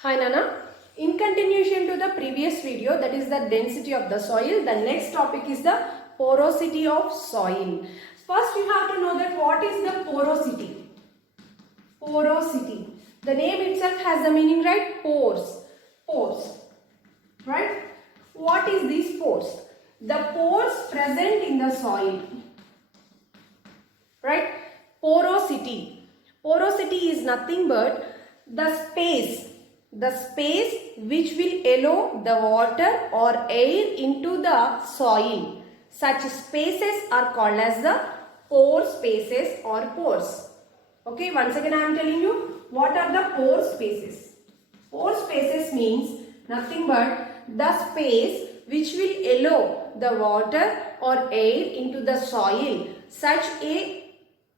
Hi Nana. In continuation to the previous video, that is the density of the soil, the next topic is the porosity of soil. First you have to know that what is the porosity. Porosity. The name itself has the meaning, right? Pores. Pores. Right? What is these pores? The pores present in the soil. Right? Porosity. Porosity is nothing but the space which will allow the water or air into the soil. Such spaces are called as the pore spaces or pores. Okay, once again I am telling you what are the pore spaces. Pore spaces means nothing but the space which will allow the water or air into the soil. Such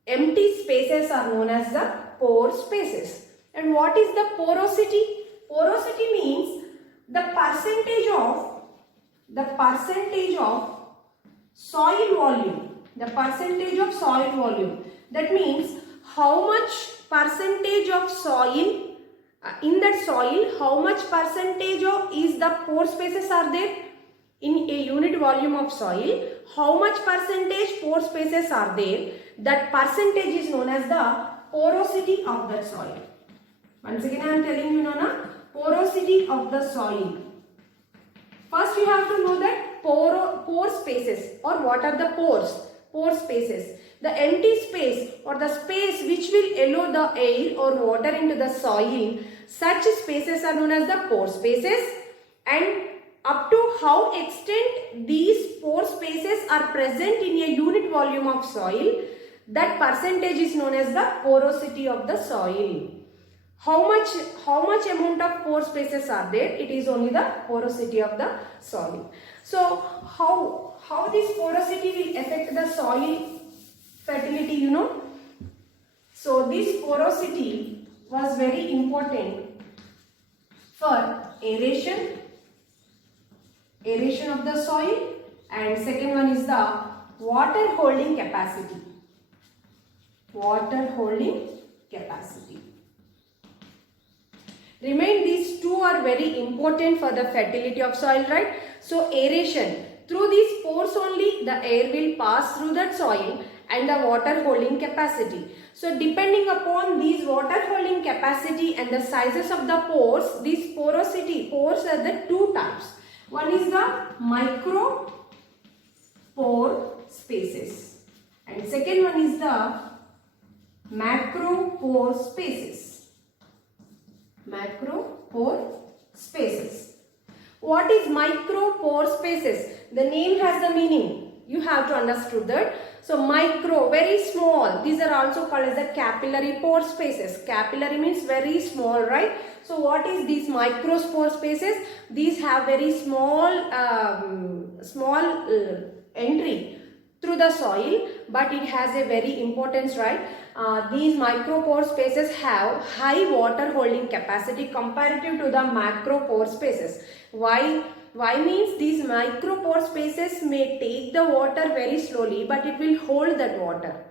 empty spaces are known as the pore spaces. And what is the porosity? Porosity means the percentage of soil volume. The percentage of soil volume. That means how much percentage of soil in that soil, how much percentage of is the pore spaces are there in a unit volume of soil. How much percentage pore spaces are there? That percentage is known as the porosity of that soil. Once again I am telling you, Nana, porosity of the soil. First you have to know that pore spaces, or what are the pores? Pore spaces. The empty space or the space which will allow the air or water into the soil. Such spaces are known as the pore spaces. And up to how extent these pore spaces are present in a unit volume of soil, that percentage is known as the porosity of the soil. How much amount of pore spaces are there? It is only the porosity of the soil. So how this porosity will affect the soil fertility, you know? So this porosity was very important for aeration of the soil, and second one is the water holding capacity. Water holding capacity. Remind these two are very important for the fertility of soil, right? So aeration. Through these pores only the air will pass through that soil, and the water holding capacity. So depending upon these water holding capacity and the sizes of the pores, these porosity pores are the two types. One is the micro pore spaces, and second one is the macro pore spaces. Macro pore spaces. What is micro pore spaces? The name has the meaning. You have to understand that. So micro, very small. These are also called as the capillary pore spaces. Capillary means very small, right? So what is these micro pore spaces? These have very small entry through the soil, but it has a very importance, right? These micro pore spaces have high water holding capacity comparative to the macro pore spaces. Why means these micro pore spaces may take the water very slowly, but it will hold that water.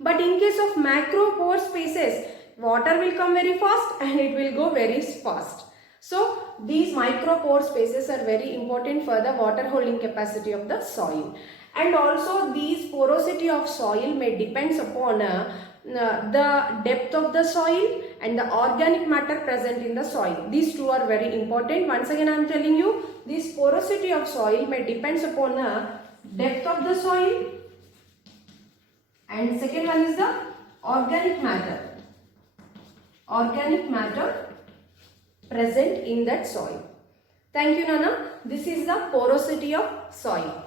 But in case of macro pore spaces, water will come very fast and it will go very fast. So these micro pore spaces are very important for the water holding capacity of the soil. And also these porosity of soil may depends upon the depth of the soil and the organic matter present in the soil. These two are very important. Once again I am telling you, this porosity of soil may depends upon the depth of the soil, and second one is the organic matter. Organic matter present in that soil. Thank you, Nana. This is the porosity of soil.